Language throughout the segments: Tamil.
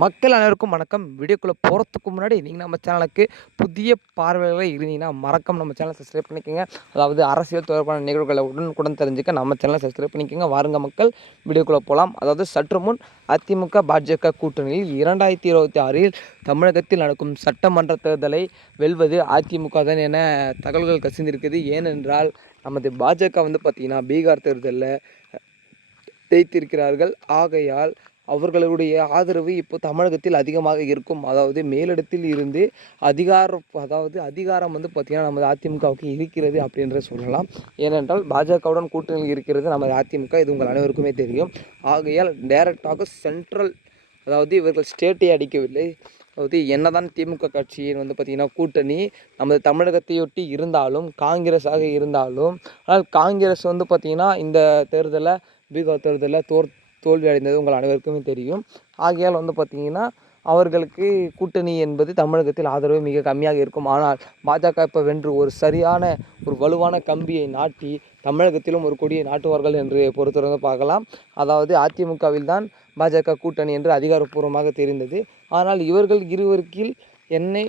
மக்கள் அனைவருக்கும் வணக்கம். வீடியோக்குள்ள போறதுக்கு முன்னாடி நீங்க நம்ம சேனலுக்கு புதிய பார்வையாளரா இருந்தீங்கன்னா, மறக்காம நம்ம சேனலை சப்ஸ்கிரைப் பண்ணிக்கங்க. அதாவது அரசியல் தொடர்பான நிகழ்வுகளை உடனுக்குடன் தெரிஞ்சுக்க நம்ம சேனலை சப்ஸ்கிரைப் பண்ணிக்கங்க. வாருங்க மக்கள், வீடியோக்குள்ள போலாம். அதாவது சற்று முன் அதிமுக, பாஜக கூட்டணியில் 2026இல் தமிழகத்தில் நடக்கும் சட்டமன்ற தேர்தலை வெல்வது அதிமுக தான் என தகவல்கள் கசிந்திருக்குது. ஏனென்றால் நமது பாஜக பார்த்தீங்கன்னா, பீகார் தேர்தலில் ஜெயித்திருக்கிறார்கள். ஆகையால் அவர்களுடைய ஆதரவு இப்போ தமிழகத்தில் அதிகமாக இருக்கும். அதாவது மேலிடத்தில் இருந்து அதிகாரம் பார்த்திங்கன்னா நமது அதிமுகவுக்கு இருக்கிறது அப்படின்ற சொல்லலாம். ஏனென்றால் பாஜகவுடன் கூட்டணியில் இருக்கிறது நமது அதிமுக, இது உங்கள் அனைவருக்குமே தெரியும். ஆகையால் டைரக்டாக சென்ட்ரல், அதாவது இவர்கள் ஸ்டேட்டை அடிக்கவில்லை. அதாவது என்னதான் திமுக கட்சியின் பார்த்திங்கன்னா கூட்டணி நமது தமிழகத்தையொட்டி இருந்தாலும், காங்கிரஸாக இருந்தாலும், ஆனால் காங்கிரஸ் பார்த்திங்கன்னா இந்த தேர்தலில், பீகார் தேர்தலில் தோல்வி அடைந்தது உங்கள் அனைவருக்குமே தெரியும். ஆகையால் பார்த்திங்கன்னா அவர்களுக்கு கூட்டணி என்பது தமிழகத்தில் ஆதரவு மிக கம்மியாக இருக்கும். ஆனால் பாஜக இப்போ வென்று ஒரு வலுவான கம்பியை நாட்டி தமிழகத்திலும் ஒரு கொடியை நாட்டுவார்கள் என்று பொறுத்திருந்து பார்க்கலாம். அதாவது அதிமுகவில் தான் பாஜக கூட்டணி என்று அதிகாரப்பூர்வமாக தெரிந்தது. ஆனால் இவர்கள் இருவருக்கில் என்னை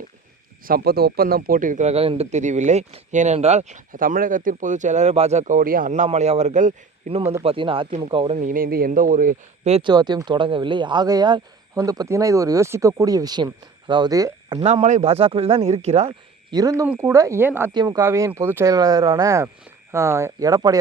ஒப்பந்தம் போட்டிருக்கிறார்கள் என்று தெரியவில்லை. ஏனென்றால் தமிழகத்தில் பொதுச் செயலாளர் பாஜகவுடைய அண்ணாமலை அவர்கள் இன்னும் பார்த்திங்கன்னா அதிமுகவுடன் இணைந்து எந்த ஒரு பேச்சுவார்த்தையும் தொடங்கவில்லை. ஆகையால் பார்த்திங்கன்னா இது ஒரு யோசிக்கக்கூடிய விஷயம். அதாவது அண்ணாமலை பாஜகவில் தான் இருக்கிறார், இருந்தும் கூட ஏன் அதிமுகவின் பொதுச் செயலாளரான எடப்பாடி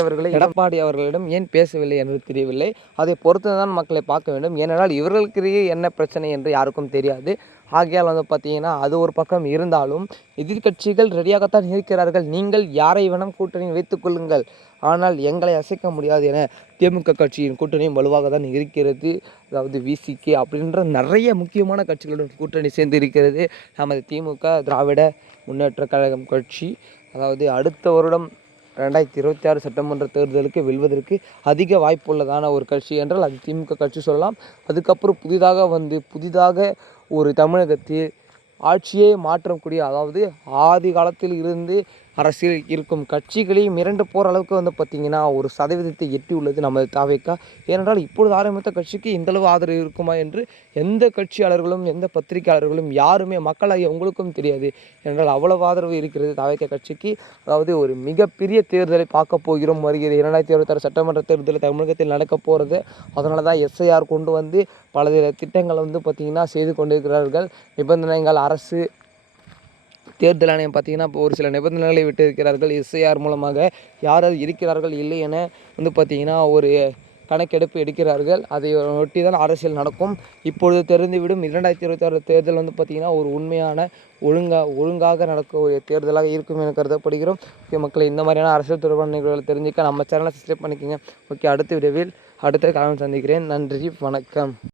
அவர்களிடம் ஏன் பேசவில்லை என்று தெரியவில்லை. அதை பொறுத்து தான் மக்களை பார்க்க வேண்டும். ஏனென்றால் இவர்களுக்கிடையே என்ன பிரச்சனை என்று யாருக்கும் தெரியாது. ஆகையால் பார்த்தீங்கன்னா அது ஒரு பக்கம் இருந்தாலும் எதிர்கட்சிகள் ரெடியாகத்தான் இருக்கிறார்கள். நீங்கள் யாரை வேணும் கூட்டணி வைத்துக் கொள்ளுங்கள், ஆனால் எங்களை அசைக்க முடியாது என திமுக கட்சியின் கூட்டணியும் வலுவாக தான் இருக்கிறது. அதாவது விசிகே அப்படின்ற நிறைய முக்கியமான கட்சிகளுடன் கூட்டணி சேர்ந்து இருக்கிறது நமது திமுக, திராவிட முன்னேற்ற கழகம் கட்சி. அதாவது அடுத்த வருடம் 2026 சட்டமன்ற தேர்தலுக்கு வெல்வதற்கு அதிக வாய்ப்புள்ளதான ஒரு கட்சி என்றால் அது திமுக கட்சி சொல்லலாம். அதுக்கப்புறம் புதிதாக ஒரு தமிழகத்தில் ஆட்சியை மாற்றக்கூடிய, அதாவது ஆதி காலத்தில் இருந்து அரசியல் இருக்கும் கட்சிகளையும் மிரண்டு போகிற அளவுக்கு பார்த்திங்கன்னா ஒரு சதவீதத்தை எட்டியுள்ளது நமது தாவேக்கா. ஏனென்றால் இப்பொழுது ஆரம்பித்த கட்சிக்கு இந்தளவு ஆதரவு இருக்குமா என்று எந்த கட்சியாளர்களும் எந்த பத்திரிகையாளர்களும் யாருமே, மக்களாகிய உங்களுக்கும் தெரியாது. ஏனென்றால் அவ்வளவு ஆதரவு இருக்கிறது தாவேக்கா கட்சிக்கு. அதாவது ஒரு மிகப்பெரிய தேர்தலை பார்க்க போகிறோம். வருகிறது 2026 சட்டமன்ற தேர்தல் தமிழகத்தில் நடக்க போகிறது. அதனால தான் எஸ்ஐஆர் கொண்டு பல திட்டங்களை பார்த்திங்கன்னா செய்து கொண்டிருக்கிறார்கள். நிபந்தனைகள் அரசு தேர்தல் ஆணையம் பார்த்திங்கன்னா இப்போ ஒரு சில நிபந்தனைகளை விட்டு இருக்கிறார்கள். எஸ்ஐஆர் மூலமாக யார் இருக்கிறார்கள் இல்லை என பார்த்திங்கன்னா ஒரு கணக்கெடுப்பு எடுக்கிறார்கள். அதை ஒட்டி தான் அரசியல் நடக்கும். இப்பொழுது தெரிந்துவிடும் 2026 தேர்தல் பார்த்திங்கன்னா ஒரு உண்மையான ஒழுங்காக நடக்கக்கூடிய தேர்தலாக இருக்கும் என கருதப்படுகிறோம். ஓகே மக்களை, இந்த மாதிரியான அரசியல் தொடர்பான நிகழ்வுகளை தெரிஞ்சுக்க நம்ம சேனலை சப்ஸ்கிரைப் பண்ணிக்கோங்க. ஓகே, அடுத்த வீடியோவில் அடுத்த காலம் சந்திக்கிறேன். நன்றி, வணக்கம்.